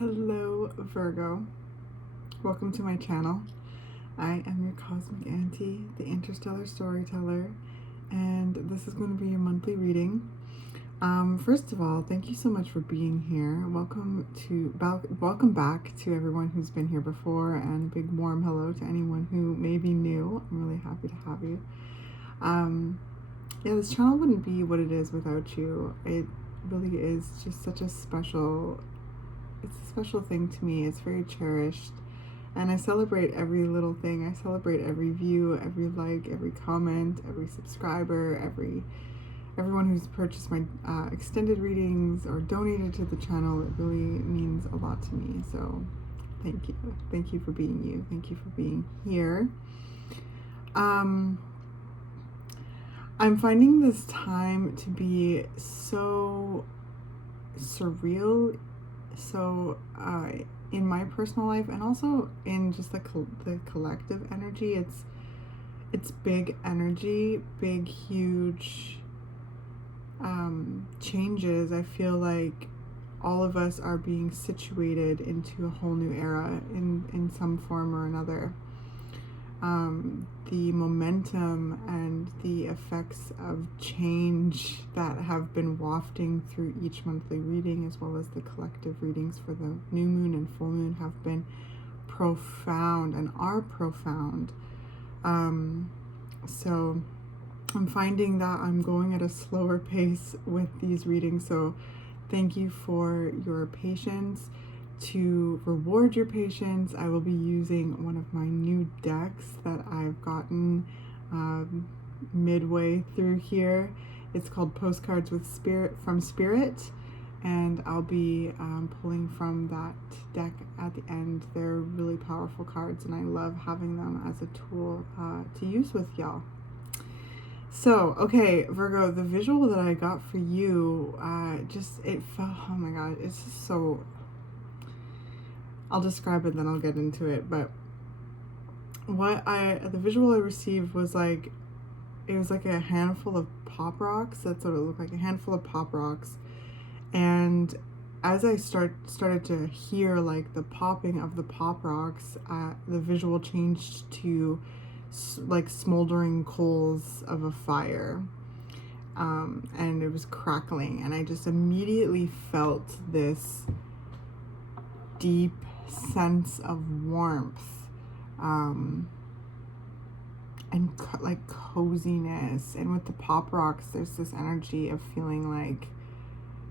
Hello Virgo, welcome to my channel. I am your cosmic auntie, the interstellar storyteller, and this is going to be a monthly reading. First of all, thank you so much for being here. Welcome back to everyone who's been here before, and a big warm hello to anyone who may be new. I'm really happy to have you. Yeah, this channel wouldn't be what it is without you. It really is just such a special thing to me. It's very cherished, and I celebrate every little thing. I celebrate every view, every like, every comment, every subscriber, everyone who's purchased my extended readings or donated to the channel. It really means a lot to me, so thank you for being you. Thank you for being here. I'm finding this time to be so surreal, so in my personal life, and also in just the collective energy. It's big energy, big, huge changes. I feel like all of us are being situated into a whole new era in some form or another. The momentum and the effects of change that have been wafting through each monthly reading, as well as the collective readings for the new moon and full moon, have been profound and are profound. So I'm finding that I'm going at a slower pace with these readings, so thank you for your patience. To reward your patience, I will be using one of my new decks that I've gotten midway through here. It's called Postcards from Spirit, and I'll be pulling from that deck at the end. They're really powerful cards, and I love having them as a tool to use with y'all. So, okay, Virgo, the visual that I got for you, it felt, oh my god, it's just so... I'll describe it, then I'll get into it. But the visual I received was like, it was like a handful of pop rocks. That's what it looked like, a handful of pop rocks. And as I started to hear like the popping of the pop rocks, the visual changed to like smoldering coals of a fire. And it was crackling, and I just immediately felt this deep sense of warmth and like coziness. And with the pop rocks, there's this energy of feeling like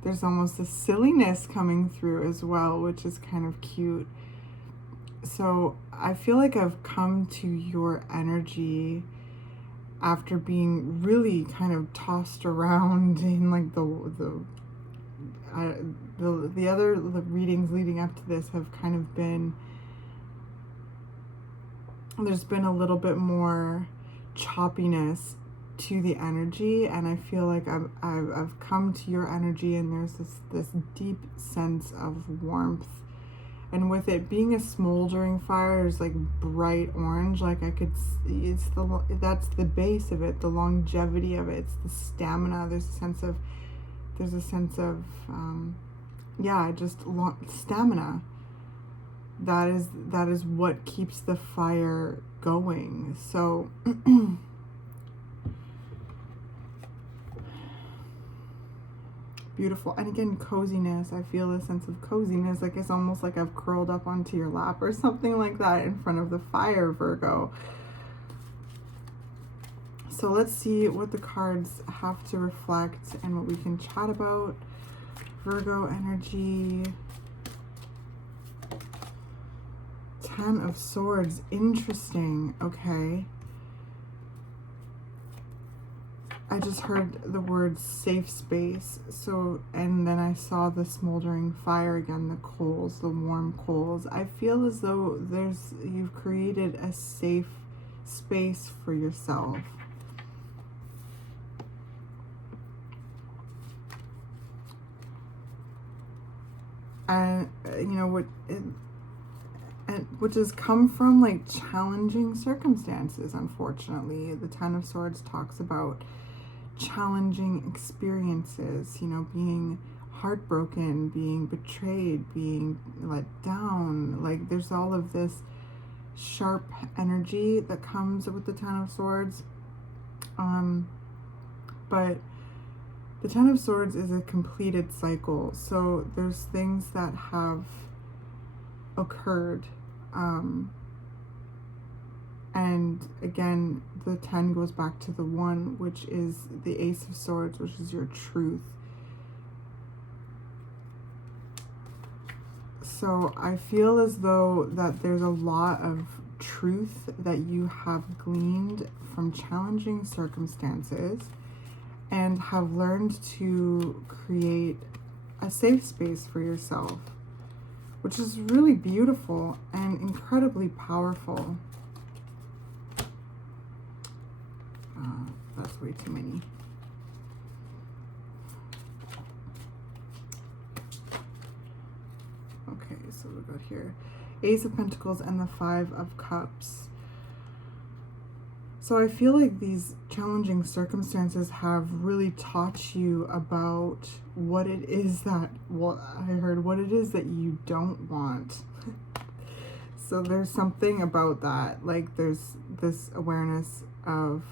there's almost a silliness coming through as well, which is kind of cute. So I feel like I've come to your energy after being really kind of tossed around in like the other readings leading up to this have kind of been, there's been a little bit more choppiness to the energy, and I feel like I've come to your energy, and there's this deep sense of warmth. And with it being a smoldering fire, it's like bright orange, like I could see, that's the base of it, the longevity of it, it's the stamina. There's a sense of stamina. That is what keeps the fire going. So beautiful. And again, coziness. I feel a sense of coziness, like it's almost like I've curled up onto your lap or something like that in front of the fire, Virgo. So let's see what the cards have to reflect and what we can chat about. Virgo energy. 10 of Swords. Interesting. Okay. I just heard the word safe space. So, and then I saw the smoldering fire again, the coals, the warm coals. I feel as though you've created a safe space for yourself. And which has come from like challenging circumstances. Unfortunately, the 10 of Swords talks about challenging experiences, being heartbroken, being betrayed, being let down. Like there's all of this sharp energy that comes with the Ten of Swords. But the Ten of Swords is a completed cycle. So there's things that have occurred. And again, the 10 goes back to the 1, which is the Ace of Swords, which is your truth. So I feel as though that there's a lot of truth that you have gleaned from challenging circumstances and have learned to create a safe space for yourself, which is really beautiful and incredibly powerful. That's way too many. Okay, so we got here Ace of Pentacles and the 5 of Cups. So I feel like these challenging circumstances have really taught you about what it is that, well, I heard what it is that you don't want. So there's something about that. Like there's this awareness of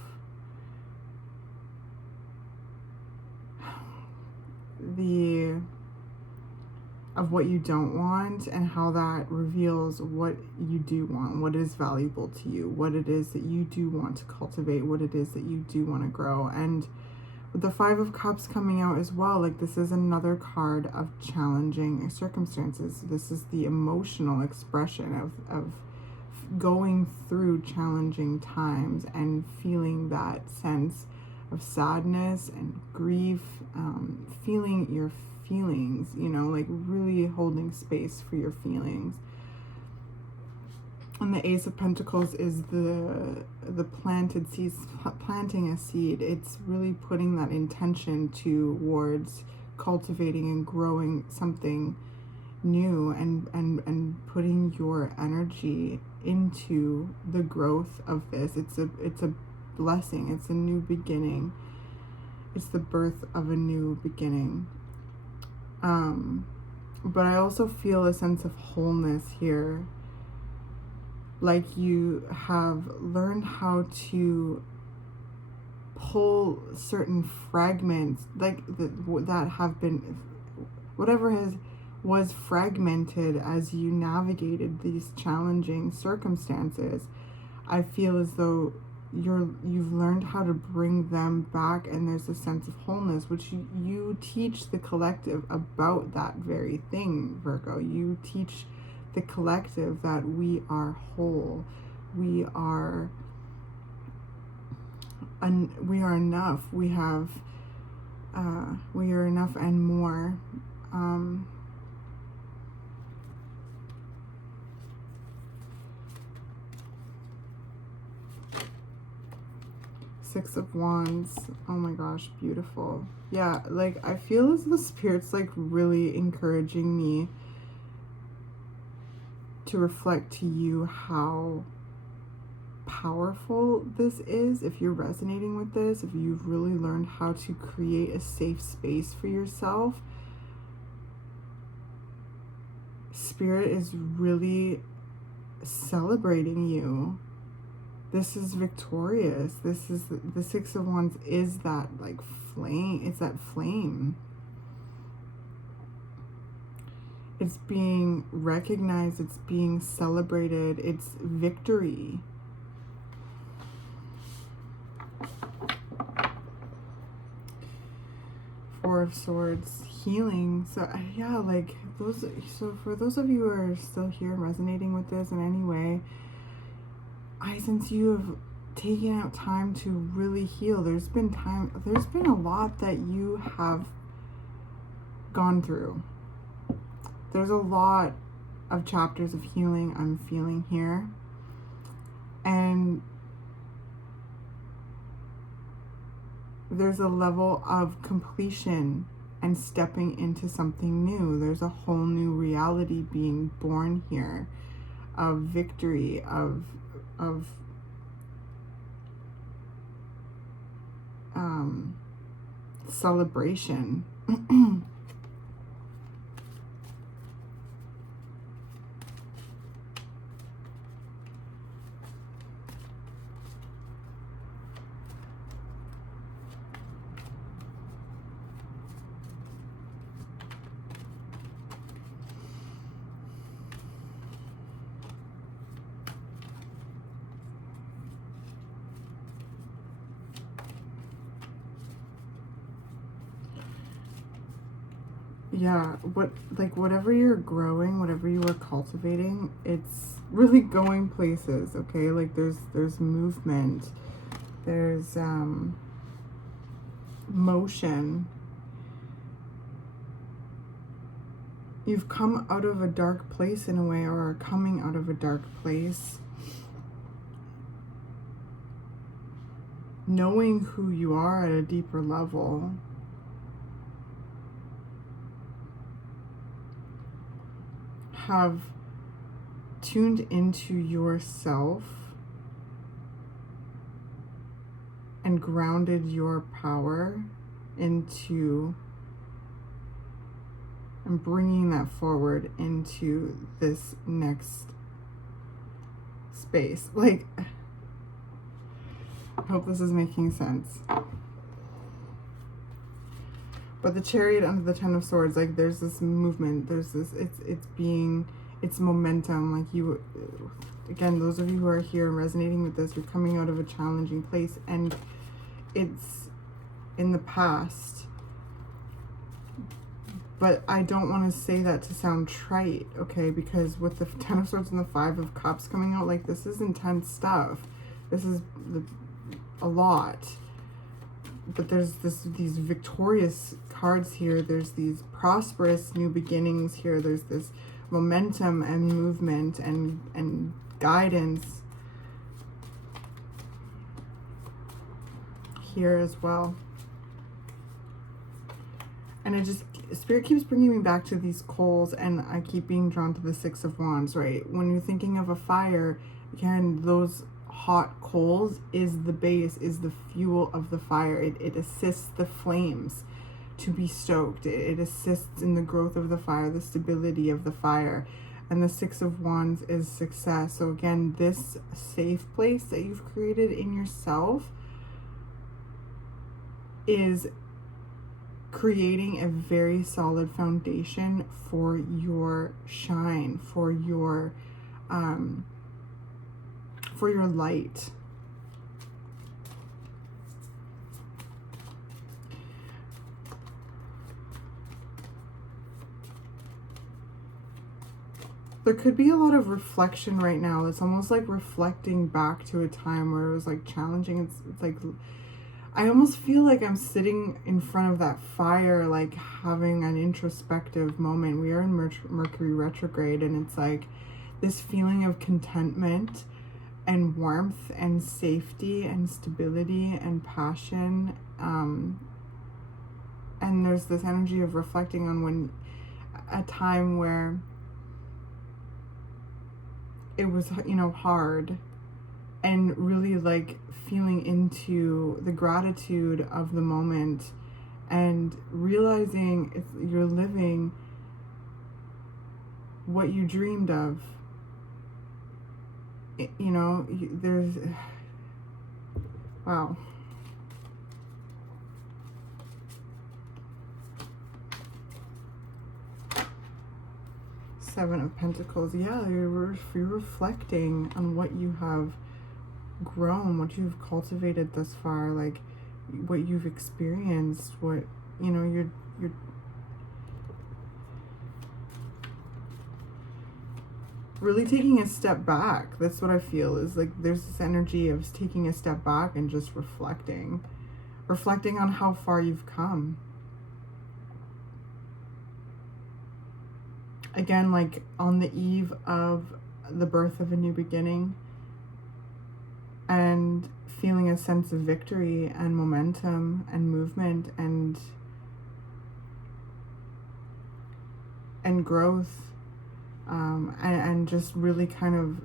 what you don't want, and how that reveals what you do want, what is valuable to you, what it is that you do want to cultivate, what it is that you do want to grow. And with the 5 of Cups coming out as well, like this is another card of challenging circumstances. This is the emotional expression of going through challenging times and feeling that sense of sadness and grief, feeling your feelings, you know, like really holding space for your feelings. And the Ace of Pentacles is the planted seeds, planting a seed. It's really putting that intention towards cultivating and growing something new, and putting your energy into the growth of this. It's a blessing. It's a new beginning. It's the birth of a new beginning. But I also feel a sense of wholeness here. Like you have learned how to pull certain fragments, like that have been, whatever was fragmented as you navigated these challenging circumstances. I feel as though you've learned how to bring them back, and there's a sense of wholeness, which you teach the collective about that very thing, Virgo. You teach the collective that we are whole, we are enough, we are enough and more. Six of Wands. Oh my gosh, beautiful. Yeah, like I feel as the Spirit's like really encouraging me to reflect to you how powerful this is. If you're resonating with this, if you've really learned how to create a safe space for yourself, Spirit is really celebrating you. This is victorious. This is the Six of Wands is that like flame. It's that flame. It's being recognized. It's being celebrated. It's victory. Four of Swords, healing. So yeah, like those. So for those of you who are still here resonating with this in any way, I sense you have taken out time to really heal. There's been a lot that you have gone through. There's a lot of chapters of healing I'm feeling here. And there's a level of completion and stepping into something new. There's a whole new reality being born here of victory, of celebration. yeah, whatever you're growing, whatever you are cultivating, it's really going places, okay? Like there's movement, there's motion. You've come out of a dark place in a way, or are coming out of a dark place, knowing who you are at a deeper level. Have tuned into yourself and grounded your power into, and bringing that forward into this next space. Like, I hope this is making sense. But the Chariot under the Ten of Swords, like there's this movement, there's this, it's momentum. Like you, again, those of you who are here resonating with this, you're coming out of a challenging place, and it's in the past. But I don't want to say that to sound trite, okay? Because with the Ten of Swords and the Five of Cups coming out, like this is intense stuff. This is a lot. But there's these victorious cards here. There's these prosperous new beginnings here. There's this momentum and movement and guidance here as well. And it just, Spirit keeps bringing me back to these coals, and I keep being drawn to the Six of Wands, right? When you're thinking of a fire, again, those hot coals is the base, is the fuel of the fire. It assists the flames to be stoked. It assists in the growth of the fire, the stability of the fire. And the Six of Wands is success. So again, this safe place that you've created in yourself is creating a very solid foundation for your shine, for your light. There could be a lot of reflection right now. It's almost like reflecting back to a time where it was like challenging. It's like, I almost feel like I'm sitting in front of that fire, like having an introspective moment. We are in Mercury retrograde, and it's like this feeling of contentment and warmth and safety and stability and passion. And there's this energy of reflecting on when a time where it was, you know, hard, and really like feeling into the gratitude of the moment and realizing you're living what you dreamed of. You know, there's, wow. Seven of Pentacles. Yeah, you're reflecting on what you have grown, what you've cultivated thus far, like what you've experienced, what, you know, you're really taking a step back. That's what I feel, is like there's this energy of taking a step back and just reflecting on how far you've come. Again, like on the eve of the birth of a new beginning, and feeling a sense of victory and momentum and movement and growth, and just really kind of,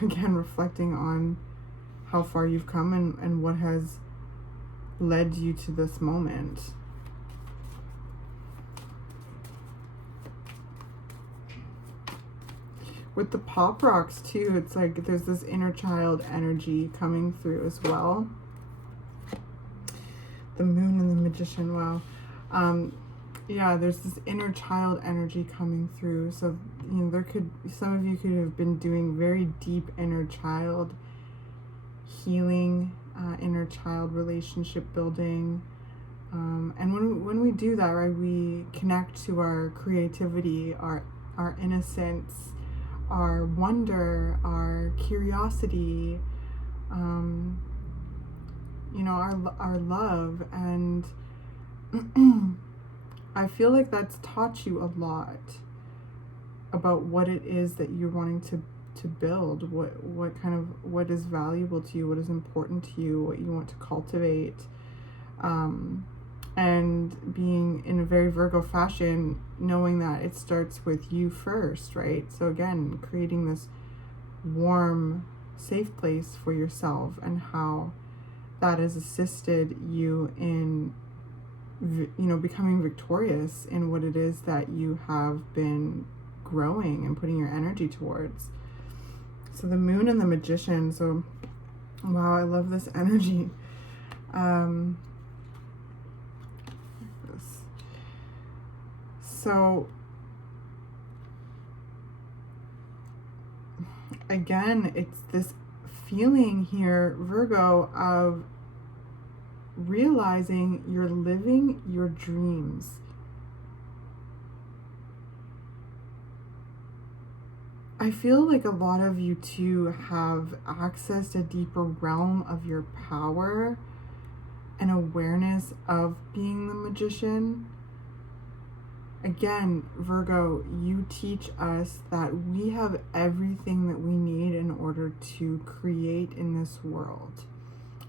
again, reflecting on how far you've come and what has led you to this moment. With the pop rocks too, it's like there's this inner child energy coming through as well. The Moon and the Magician, wow. Yeah, there's this inner child energy coming through. So, you know, some of you could have been doing very deep inner child healing, inner child relationship building, And when we do that, right, we connect to our creativity, our innocence, our wonder, our curiosity, you know, our love. And I feel like that's taught you a lot about what it is that you're wanting to build, what is valuable to you, what is important to you, what you want to cultivate. And being in a very Virgo fashion, knowing that it starts with you first, right? So again, creating this warm, safe place for yourself, and how that has assisted you in, you know, becoming victorious in what it is that you have been growing and putting your energy towards. So the moon and the magician. So wow, I love this energy. So again, it's this feeling here, Virgo, of realizing you're living your dreams. I feel like a lot of you too have accessed a deeper realm of your power and awareness of being the magician. Again, Virgo, you teach us that we have everything that we need in order to create in this world.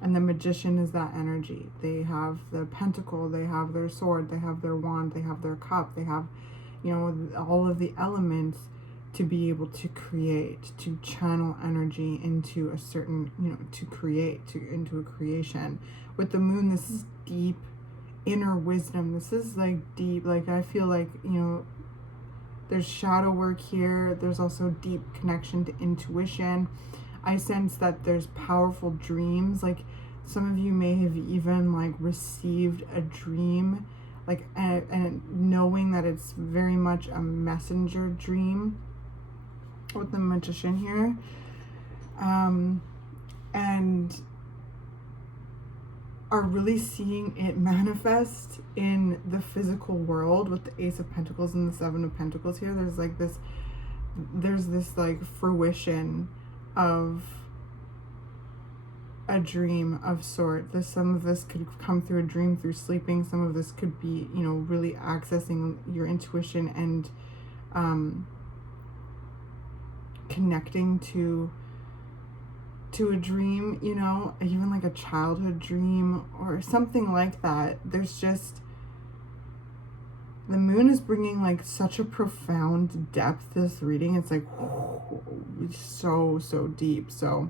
And the magician is that energy. They have the pentacle, they have their sword, they have their wand, they have their cup, they have, you know, all of the elements to be able to create, to channel energy into a certain, you know, to create, into a creation. With the moon, this is deep inner wisdom. This is like deep, like I feel like, you know, there's shadow work here. There's also deep connection to intuition. I sense that there's powerful dreams. Like some of you may have even like received a dream, like, and knowing that it's very much a messenger dream with the magician here. And are really seeing it manifest in the physical world with the Ace of Pentacles and the Seven of Pentacles here. There's this like fruition of a dream of sorts. Some of this could come through a dream, through sleeping. Some of this could be, you know, really accessing your intuition and connecting to a dream, you know, even like a childhood dream or something like that. There's just, the moon is bringing like such a profound depth to this reading. It's like so deep. So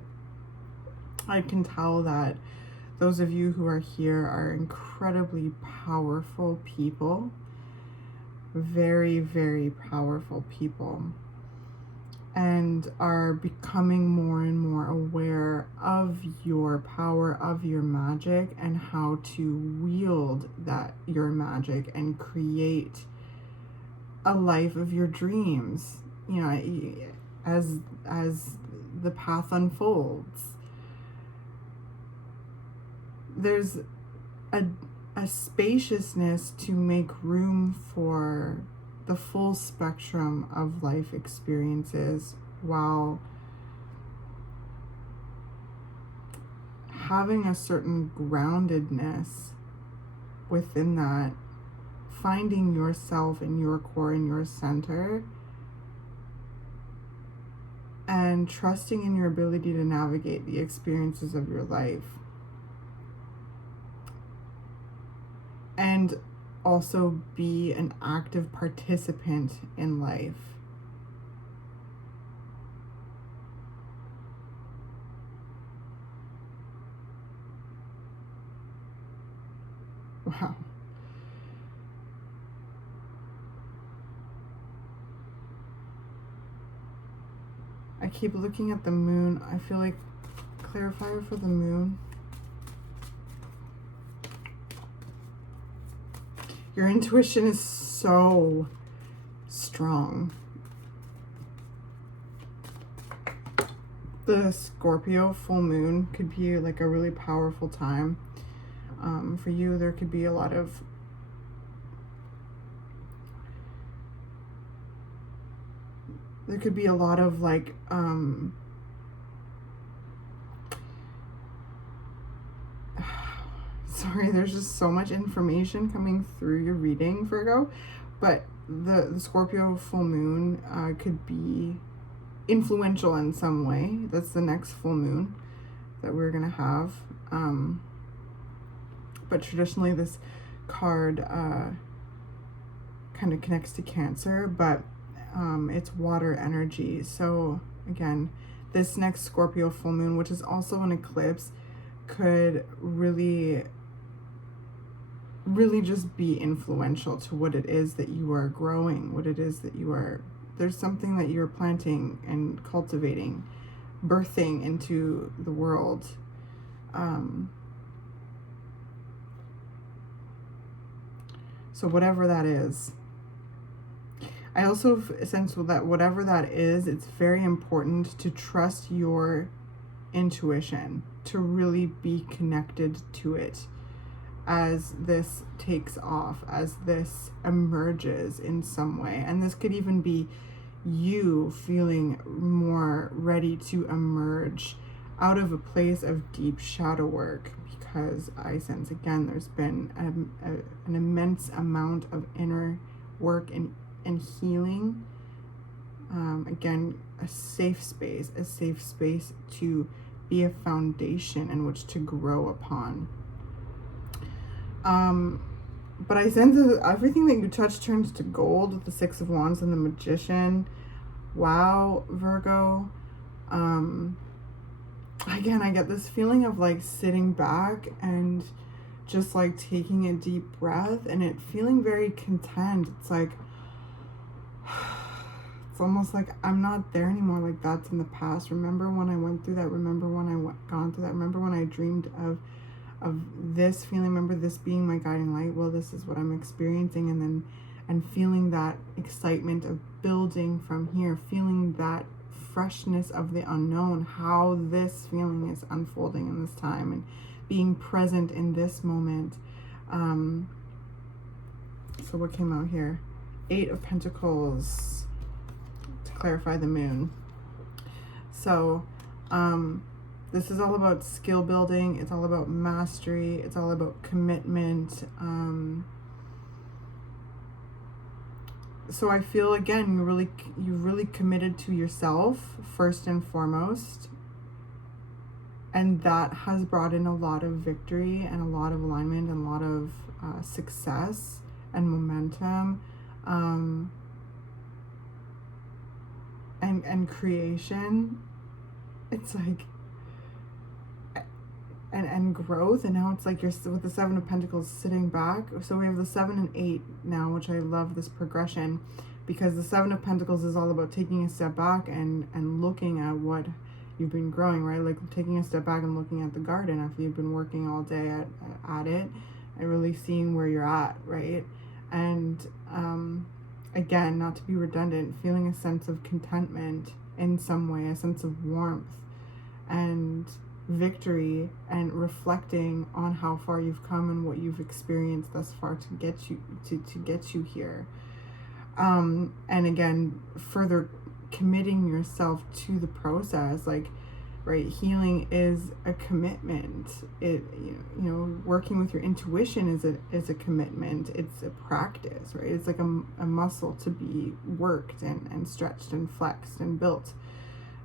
I can tell that those of you who are here are incredibly powerful people, very, very powerful people, and are becoming more and more aware of your power, of your magic, and how to wield that, your magic, and create a life of your dreams, you know, as the path unfolds. There's a spaciousness to make room for the full spectrum of life experiences, while having a certain groundedness within that, finding yourself in your core, in your center, and trusting in your ability to navigate the experiences of your life. And also be an active participant in life. Wow. I keep looking at the moon. I feel like clarifier for the moon. Your intuition is so strong. The Scorpio full moon could be like a really powerful time. For you, there could be a lot of like sorry, there's just so much information coming through your reading, Virgo, but the Scorpio full moon could be influential in some way. That's the next full moon that we're gonna have. But traditionally this card kind of connects to Cancer, but it's water energy. So again, this next Scorpio full moon, which is also an eclipse, could really just be influential to what it is that you are growing, what it is that you are, there's something that you're planting and cultivating, birthing into the world. So whatever that is, I also sense that whatever that is, it's very important to trust your intuition, to really be connected to it as this takes off, as this emerges in some way. And this could even be you feeling more ready to emerge out of a place of deep shadow work, because I sense again there's been an immense amount of inner work and healing. Again, a safe space to be a foundation in which to grow upon. But I sense that everything that you touch turns to gold with the Six of Wands and the Magician. Wow, Virgo. Again, I get this feeling of like sitting back and just like taking a deep breath and it feeling very content. It's like, it's almost like I'm not there anymore. Like that's in the past. Remember when I went through that? Remember when I gone through that? Remember when I dreamed of this feeling? Remember this being my guiding light? Well, this is what I'm experiencing. And feeling that excitement of building from here, feeling that freshness of the unknown, how this feeling is unfolding in this time and being present in this moment. So what came out here? 8 of Pentacles to clarify the moon. So this is all about skill building. It's all about mastery. It's all about commitment. So I feel again, you really committed to yourself first and foremost, and that has brought in a lot of victory and a lot of alignment and a lot of success and momentum, and creation. It's like and growth, and now it's like you're with the 7 of Pentacles sitting back. So we have the 7 and 8 now, which I love this progression, because the 7 of Pentacles is all about taking a step back and looking at what you've been growing, right? Like taking a step back and looking at the garden after you've been working all day at it, and really seeing where you're at, right? And again, not to be redundant, feeling a sense of contentment in some way, a sense of warmth and victory, and reflecting on how far you've come and what you've experienced thus far to get you to get you here. And again, further committing yourself to the process, like, right, healing is a commitment. It, you know, working with your intuition is a commitment. It's a practice, right? It's like a muscle to be worked and stretched and flexed and built.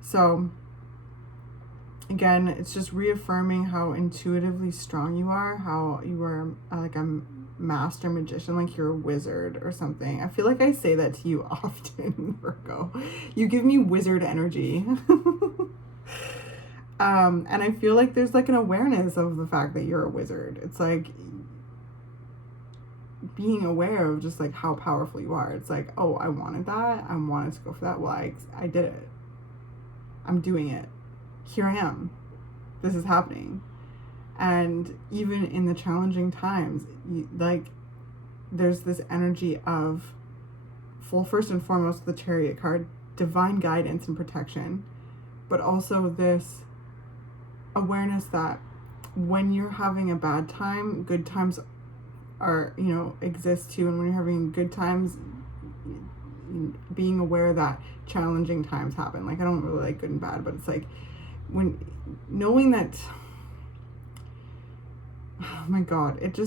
So again, it's just reaffirming how intuitively strong you are, how you are like a master magician, like you're a wizard or something. I feel like I say that to you often, Virgo. You give me wizard energy. And I feel like there's like an awareness of the fact that you're a wizard. It's like being aware of just like how powerful you are. It's like, oh, I wanted that. I wanted to go for that. Well, I did it. I'm doing it. Here I am. This is happening. And even in the challenging times, like there's this energy of first and foremost, the Chariot card, divine guidance and protection, but also this awareness that when you're having a bad time, good times are, you know, exist too. And when you're having good times, being aware that challenging times happen. Like, I don't really like good and bad, but it's like when knowing that, oh my God, it's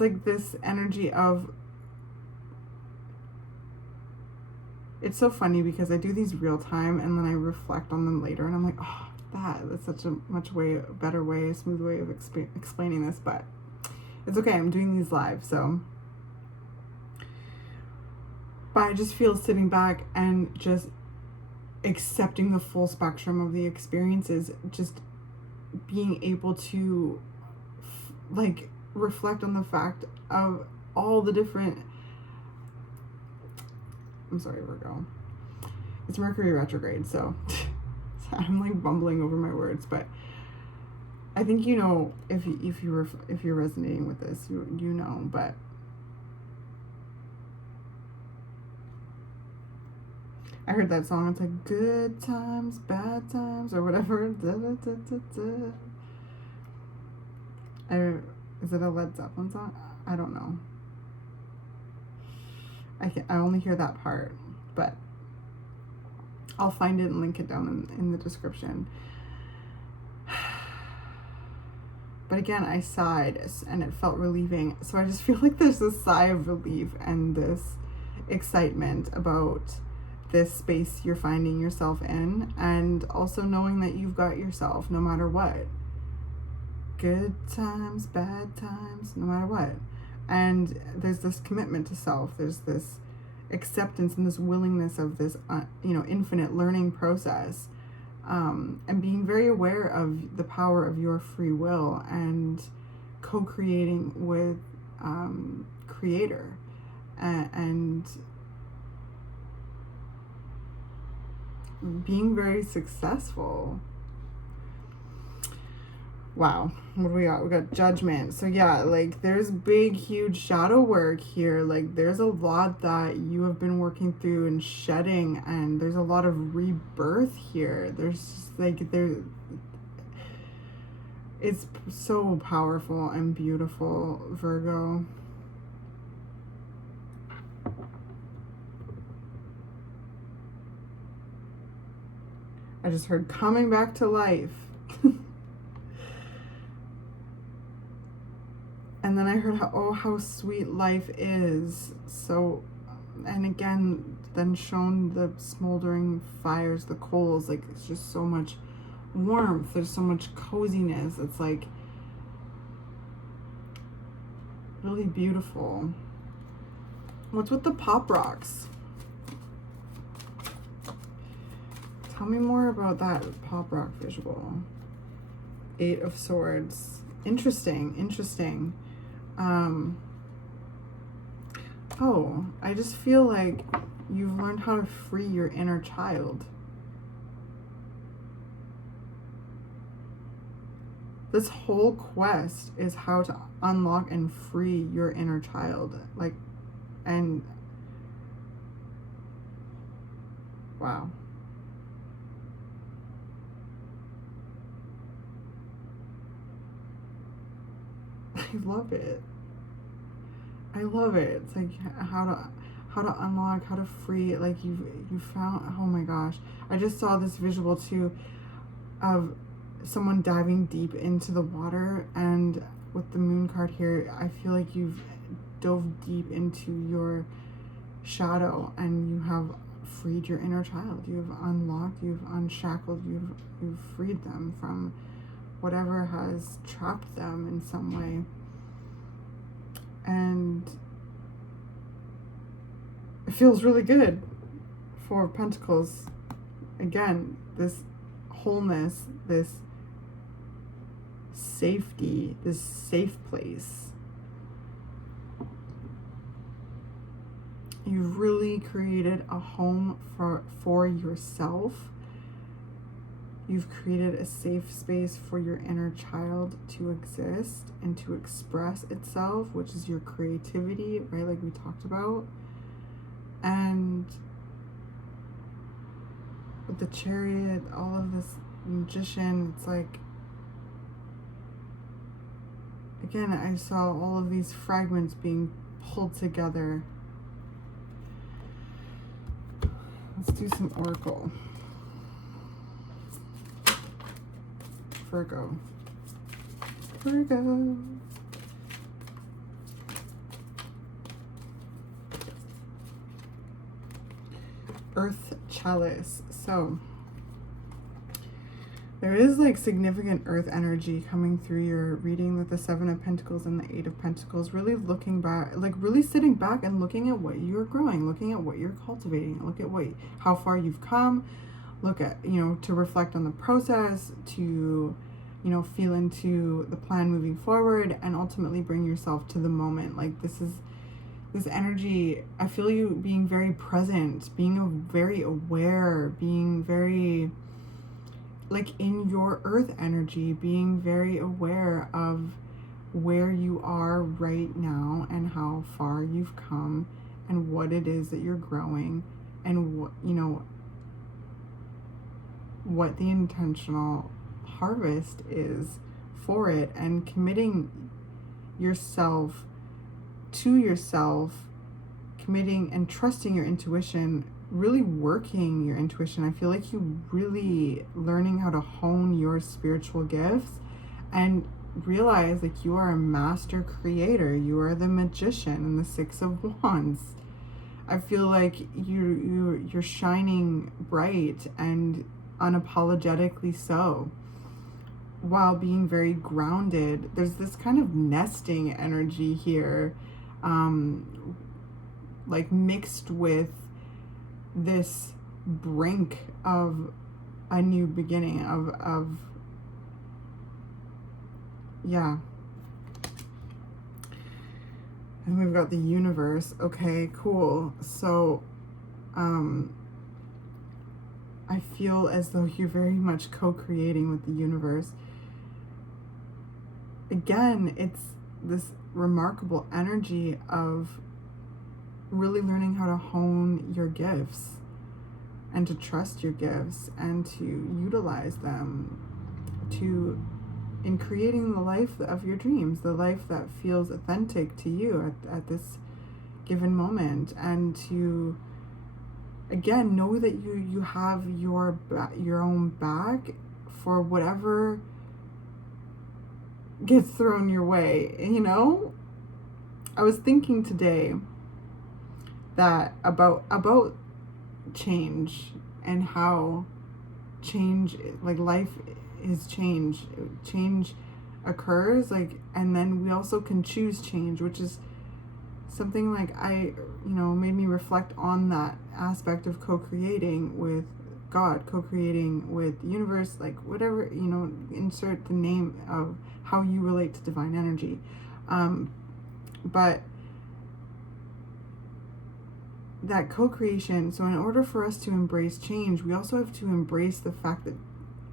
like this energy of, it's so funny because I do these real time and then I reflect on them later and I'm like, oh, that's such a much better way, a smooth way of explaining this, but it's okay. I'm doing these live, so. But I just feel sitting back and just accepting the full spectrum of the experiences, just being able to like reflect on the fact of all the different, I'm sorry, Virgo. It's Mercury retrograde, so I'm like bumbling over my words, but I think you know, if you're resonating with this, you know, but I heard that song, it's like good times, bad times, or whatever. Da, da, da, da, da. Is it a Led Zeppelin song? I don't know. I only hear that part, but I'll find it and link it down in the description. But again, I sighed and it felt relieving. So I just feel like there's a sigh of relief and this excitement about this space you're finding yourself in, and also knowing that you've got yourself no matter what. Good times, bad times, no matter what. And there's this commitment to self. There's this acceptance and this willingness of this, you know, infinite learning process, and being very aware of the power of your free will and co-creating with Creator, and being very successful. Wow, what do we got? We got Judgment. So yeah, like there's big, huge shadow work here. Like there's a lot that you have been working through and shedding, and there's a lot of rebirth here. There's just like it's so powerful and beautiful, Virgo. I just heard coming back to life. And then I heard how sweet life is. So, and again, then shown the smoldering fires, the coals, like it's just so much warmth. There's so much coziness. It's like really beautiful. What's with the pop rocks? Tell me more about that pop rock visual. 8 of Swords. Interesting, interesting. Oh, I just feel like you've learned how to free your inner child. This whole quest is how to unlock and free your inner child. Like, and wow. I love it. I love it. It's like how to unlock, how to free. Like you found. Oh my gosh! I just saw this visual too, of someone diving deep into the water, and with the moon card here, I feel like you've dove deep into your shadow, and you have freed your inner child. You've unlocked. You've unshackled. You've freed them from whatever has trapped them in some way. And it feels really good. 4 of Pentacles. Again, this wholeness, this safety, this safe place. You've really created a home for yourself. You've created a safe space for your inner child to exist and to express itself, which is your creativity, right? Like we talked about. And with the Chariot, all of this Magician. It's like, again, I saw all of these fragments being pulled together. Let's do some Oracle. Virgo. Virgo. Earth Chalice. So there is like significant earth energy coming through your reading with the Seven of Pentacles and the Eight of Pentacles. Really looking back, like really sitting back and looking at what you're growing, looking at what you're cultivating, look at how far you've come, look at, you know, to reflect on the process, to, you know, feel into the plan moving forward, and ultimately bring yourself to the moment. Like this energy, I feel you being very present, being very aware, being very like in your earth energy, being very aware of where you are right now and how far you've come and what it is that you're growing, and what, you know, what the intentional harvest is for it, and committing yourself to yourself, committing and trusting your intuition, really working your intuition. I feel like you really learning how to hone your spiritual gifts and realize like you are a master creator. You are the magician and the Six of Wands. I feel like you're shining bright and unapologetically so, while being very grounded. There's this kind of nesting energy here, like mixed with this brink of a new beginning of yeah. And we've got the universe. Okay, cool. So I feel as though you're very much co-creating with the universe. Again, it's this remarkable energy of really learning how to hone your gifts and to trust your gifts and to utilize them in creating the life of your dreams, the life that feels authentic to you at this given moment, and to again know that you have your own back for whatever gets thrown your way. You know, I was thinking today that about change, and how change, like life is change occurs, like, and then we also can choose change, which is something like made me reflect on that aspect of co-creating with God, co-creating with the universe, like whatever, you know, insert the name of how you relate to divine energy. But that co-creation, so in order for us to embrace change, we also have to embrace the fact that,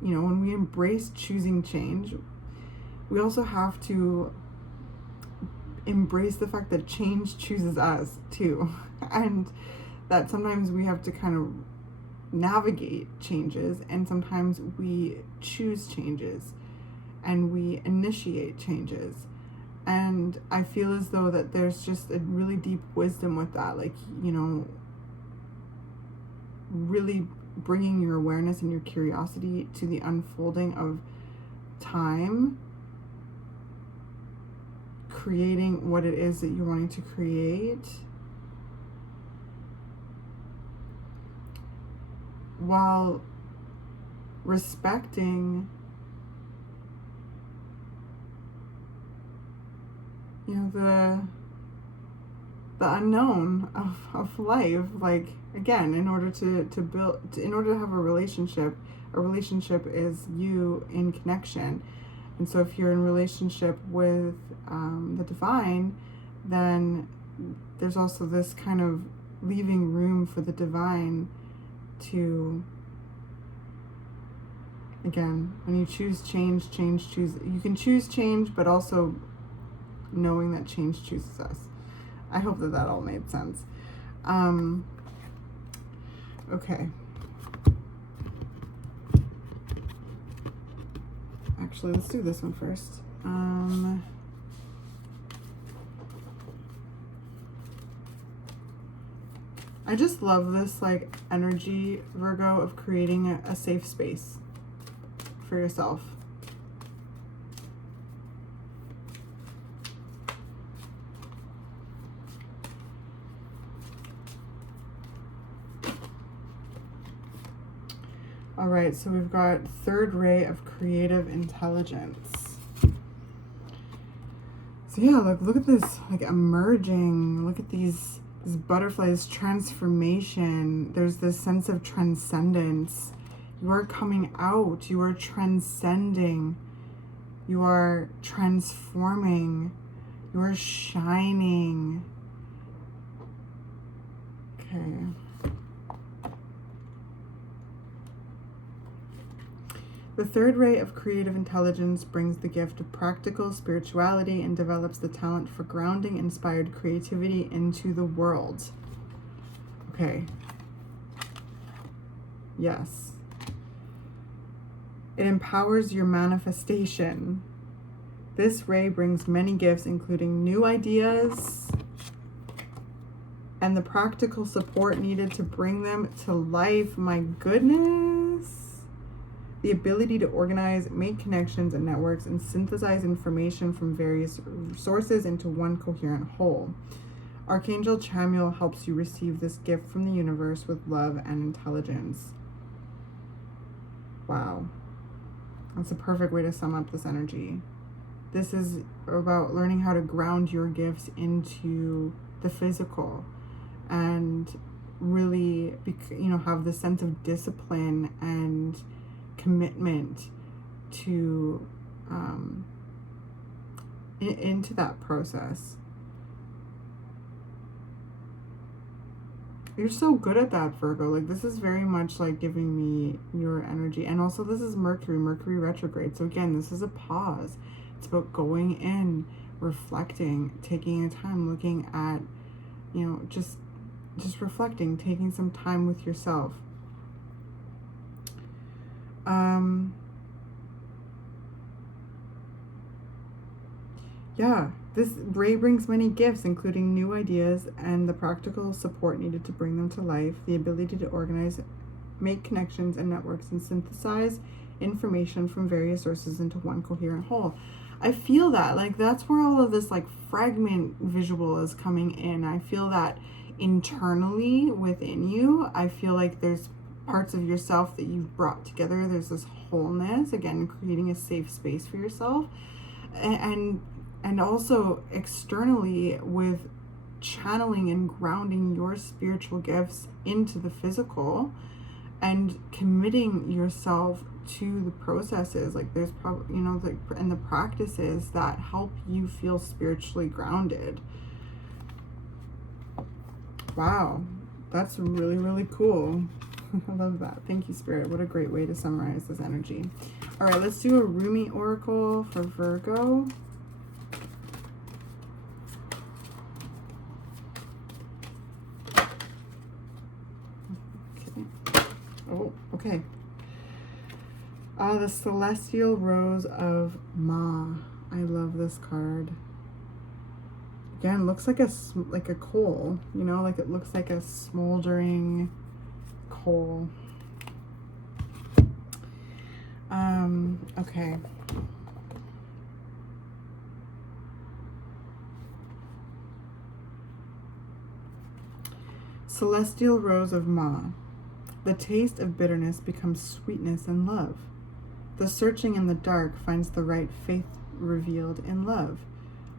you know, when we embrace choosing change, we also have to embrace the fact that change chooses us too. And that sometimes we have to kind of navigate changes, and sometimes we choose changes and we initiate changes. And I feel as though that there's just a really deep wisdom with that, like, you know, really bringing your awareness and your curiosity to the unfolding of time, creating what it is that you're wanting to create, while respecting, you know, the unknown of life. Like, again, in order to build, in order to have a relationship is you in connection. And so if you're in relationship with the divine, then there's also this kind of leaving room for the divine to, again, when you choose change you can choose change, but also knowing that change chooses us. I hope that all made sense. Okay. actually, let's do this one first. I just love this like energy, Virgo, of creating a safe space for yourself. All right, so we've got third ray of creative intelligence. So yeah, look at this, like emerging. Look at these butterflies, transformation. There's this sense of transcendence. You are coming out. You are transcending. You are transforming. You are shining. Okay. The third ray of creative intelligence brings the gift of practical spirituality and develops the talent for grounding inspired creativity into the world. Okay. Yes. It empowers your manifestation. This ray brings many gifts, including new ideas and the practical support needed to bring them to life. My goodness. The ability to organize, make connections and networks, and synthesize information from various sources into one coherent whole. Archangel Chamuel helps you receive this gift from the universe with love and intelligence. Wow. That's a perfect way to sum up this energy. This is about learning how to ground your gifts into the physical and really, have the sense of discipline and commitment to into that process. You're so good at that, Virgo. Like, this is very much like giving me your energy. And also, this is Mercury retrograde. So again, this is a pause. It's about going in, reflecting, taking a time, looking at, just reflecting, taking some time with yourself. Yeah, this ray brings many gifts, including new ideas and the practical support needed to bring them to life, the ability to organize, make connections and networks, and synthesize information from various sources into one coherent whole. I feel that, like, that's where all of this, like, fragment visual is coming in. I feel that internally within you. I feel like there's parts of yourself that you've brought together. There's this wholeness, again, creating a safe space for yourself. And also externally with channeling and grounding your spiritual gifts into the physical and committing yourself to the processes. Like, there's probably, and the practices that help you feel spiritually grounded. Wow, that's really, really cool. I love that. Thank you, Spirit. What a great way to summarize this energy. All right, let's do a Rumi Oracle for Virgo. Oh, okay. The Celestial Rose of Ma. I love this card. Again, looks like a coal, like it looks like a smoldering coal. Okay. Celestial Rose of Ma. The taste of bitterness becomes sweetness in love. The searching in the dark finds the right faith revealed in love.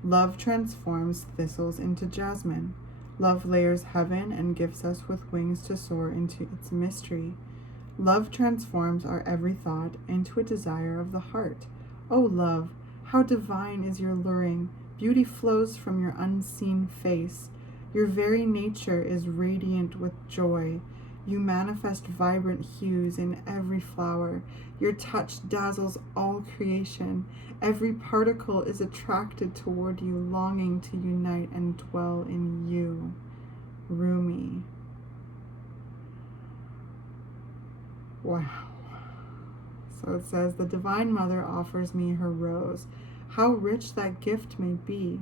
Love transforms thistles into jasmine. Love layers heaven and gifts us with wings to soar into its mystery. Love transforms our every thought into a desire of the heart. O love, how divine is your luring. Beauty flows from your unseen face. Your very nature is radiant with joy. You manifest vibrant hues in every flower. Your touch dazzles all creation. Every particle is attracted toward you, longing to unite and dwell in you. Rumi. Wow. So it says, the Divine Mother offers me her rose. How rich that gift may be.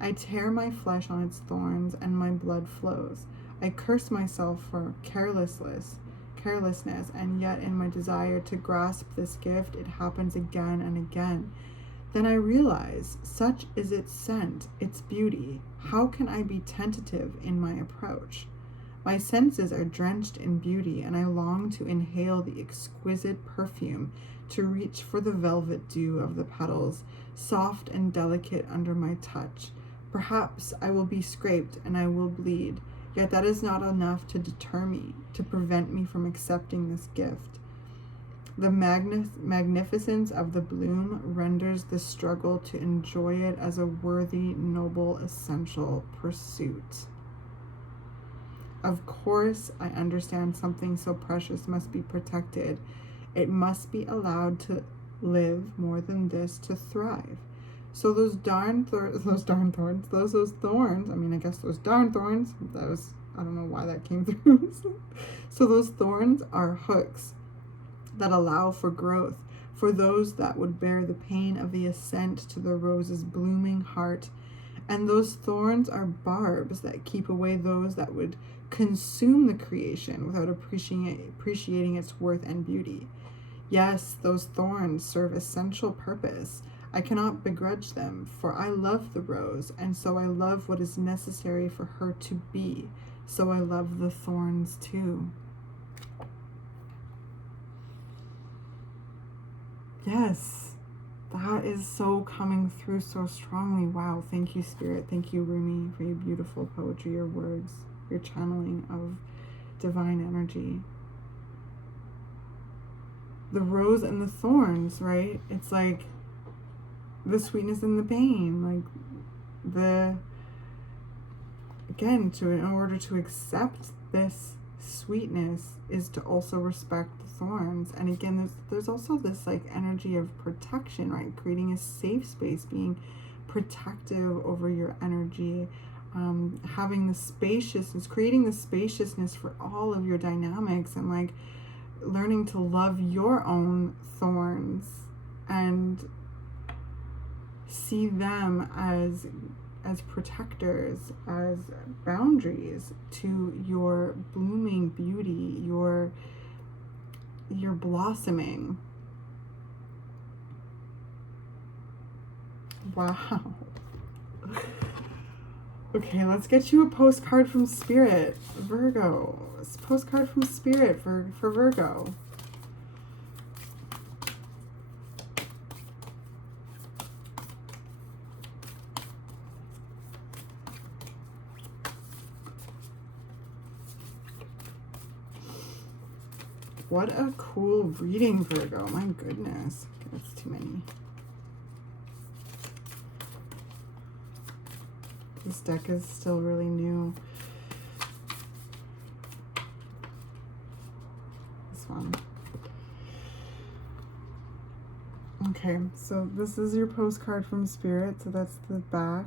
I tear my flesh on its thorns, and my blood flows. I curse myself for carelessness, and yet in my desire to grasp this gift, it happens again and again. Then I realize, such is its scent, its beauty. How can I be tentative in my approach? My senses are drenched in beauty, and I long to inhale the exquisite perfume, to reach for the velvet dew of the petals, soft and delicate under my touch. Perhaps I will be scraped and I will bleed, yet that is not enough to deter me, to prevent me from accepting this gift. The magnificence of the bloom renders the struggle to enjoy it as a worthy, noble, essential pursuit. Of course, I understand something so precious must be protected. It must be allowed to live, more than this, to thrive. So those thorns, I don't know why that came through. So those thorns are hooks that allow for growth, for those that would bear the pain of the ascent to the rose's blooming heart. And those thorns are barbs that keep away those that would consume the creation without appreciating its worth and beauty. Yes, those thorns serve essential purpose. I cannot begrudge them, for I love the rose, and so I love what is necessary for her to be. So I love the thorns too. Yes, that is so coming through so strongly. Wow, thank you, Spirit. Thank you, Rumi, for your beautiful poetry, your words, your channeling of divine energy. The rose and the thorns, right? It's like the sweetness and the pain, like in order to accept this sweetness is to also respect the thorns. And again, there's also this like energy of protection, right? Creating a safe space, being protective over your energy, having the spaciousness, creating the spaciousness for all of your dynamics, and like learning to love your own thorns and see them as protectors, as boundaries to your blooming beauty, your blossoming. Wow. Okay, let's get you a postcard from Spirit, Virgo. It's a postcard from Spirit for Virgo. What a cool reading, Virgo. My goodness. That's too many. This deck is still really new. This one. Okay, so this is your postcard from Spirit. So that's the back.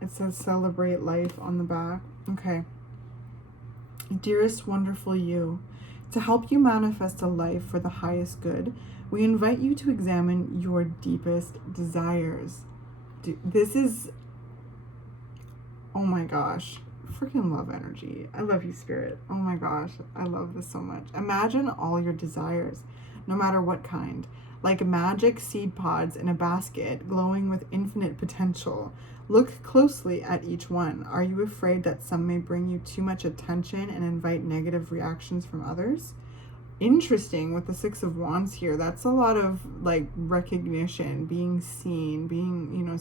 It says celebrate life on the back. Okay. Dearest wonderful you, to help you manifest a life for the highest good, we invite you to examine your deepest desires. This is, oh my gosh, freaking love energy. I love you, Spirit. Oh my gosh, I love this so much. Imagine all your desires, no matter what kind, like magic seed pods in a basket, glowing with infinite potential. Look closely at each one. Are you afraid that some may bring you too much attention and invite negative reactions from others? Interesting with the Six of Wands here. That's a lot of like recognition, being seen, being, you know,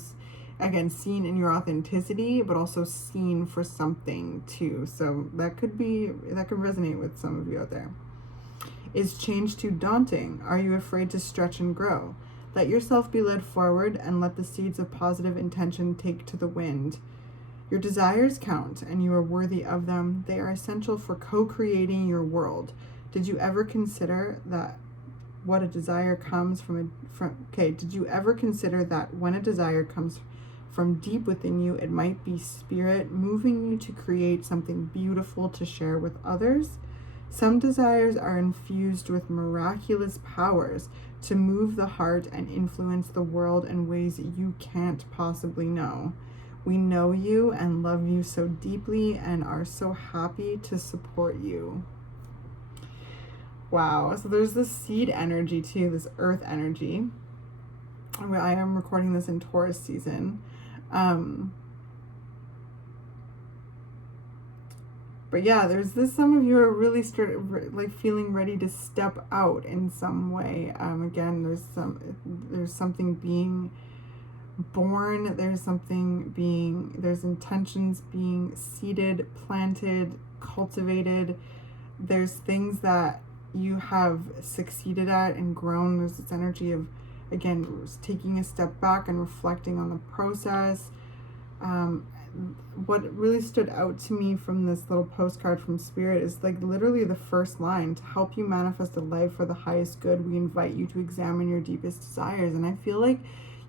again, seen in your authenticity, but also seen for something too. So that could resonate with some of you out there. Is change too daunting? Are you afraid to stretch and grow? Let yourself be led forward and let the seeds of positive intention take to the wind. Your desires count and you are worthy of them. They are essential for co-creating your world. Did you ever consider that what a desire comes did you ever consider that when a desire comes from deep within you, it might be Spirit moving you to create something beautiful to share with others? Some desires are infused with miraculous powers to move the heart and influence the world in ways you can't possibly know. We know you and love you so deeply and are so happy to support you. Wow. So there's this seed energy too, this earth energy. I am recording this in Taurus season. But yeah, there's this, some of you are really like feeling ready to step out in some way. Again, there's something being born, there's intentions being seeded, planted, cultivated. There's things that you have succeeded at and grown. There's this energy of, again, taking a step back and reflecting on the process. What really stood out to me from this little postcard from Spirit is like literally the first line: to help you manifest a life for the highest good, we invite you to examine your deepest desires. And I feel like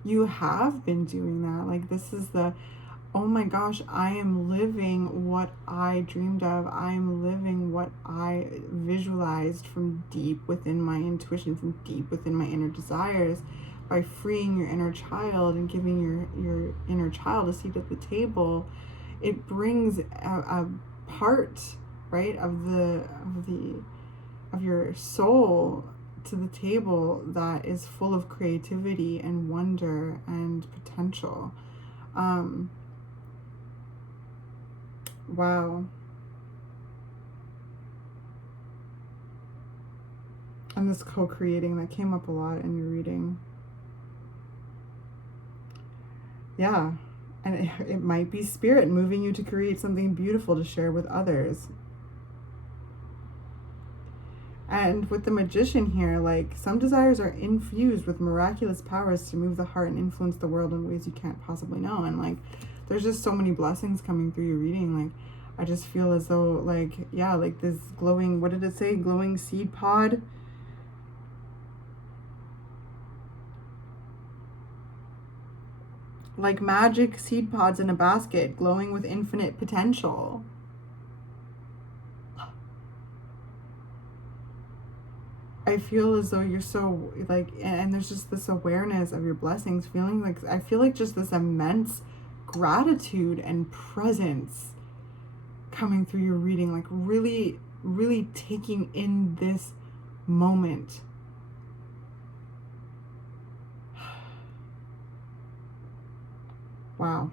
you have been doing that. Like, this is the, oh my gosh, I am living what I dreamed of. I am living what I visualized from deep within my intuition, from deep within my inner desires. By freeing your inner child and giving your inner child a seat at the table, it brings a part, right, of your soul to the table that is full of creativity and wonder and potential. Wow. And this co-creating that came up a lot in your reading. Yeah, and it might be Spirit moving you to create something beautiful to share with others. And with the Magician here, like, some desires are infused with miraculous powers to move the heart and influence the world in ways you can't possibly know. And like, there's just so many blessings coming through your reading. Like, I just feel as though, like, yeah, like this glowing, what did it say? Glowing seed pod. Like magic seed pods in a basket, glowing with infinite potential. I feel as though you're so, like, and there's just this awareness of your blessings, feeling like, I feel like just this immense gratitude and presence coming through your reading, like really, really taking in this moment. Wow.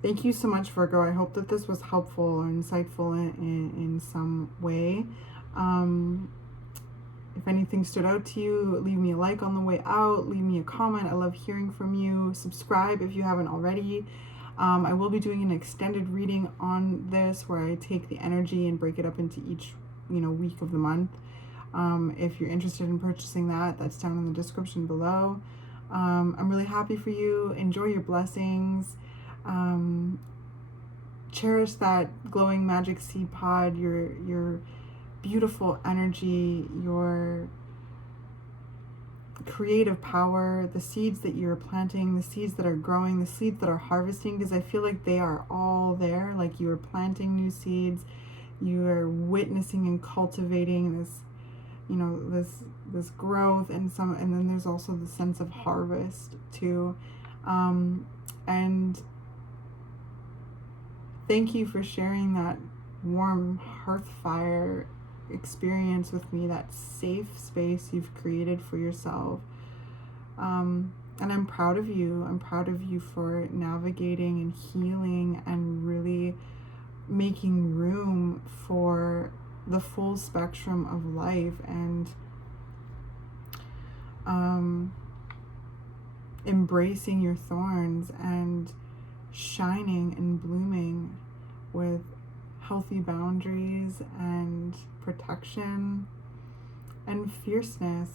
Thank you so much, Virgo. I hope that this was helpful or insightful in some way. If anything stood out to you, leave me a like on the way out. Leave me a comment. I love hearing from you. Subscribe if you haven't already. I will be doing an extended reading on this where I take the energy and break it up into each, week of the month. If you're interested in purchasing that, that's down in the description below. I'm really happy for you. Enjoy your blessings. Cherish that glowing magic seed pod, your beautiful energy, your creative power, the seeds that you're planting, the seeds that are growing, the seeds that are harvesting, because I feel like they are all there. Like, you are planting new seeds, you are witnessing and cultivating this, this growth, and then there's also the sense of harvest too. And thank you for sharing that warm hearth fire experience with me, that safe space you've created for yourself. And I'm proud of you. I'm proud of you for navigating and healing and really making room for the full spectrum of life, and embracing your thorns and shining and blooming with healthy boundaries and protection and fierceness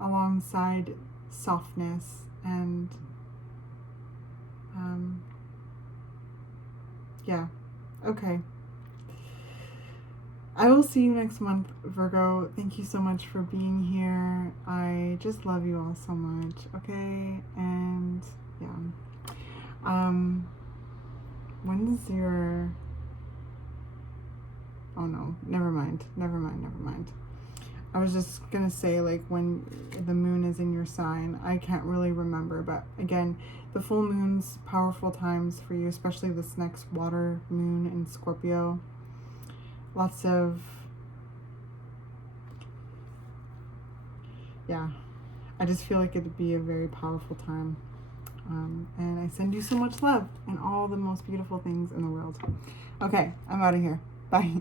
alongside softness and yeah. Okay. I will see you next month, Virgo. Thank you so much for being here. I just love you all so much. Okay? And yeah. When's your Oh no, never mind. I was just gonna say, like, when the moon is in your sign, I can't really remember, but again, the full moon's powerful times for you, especially this next water moon in Scorpio. Lots of, yeah, I just feel like it'd be a very powerful time. And I send you so much love and all the most beautiful things in the world. Okay, I'm out of here. Bye.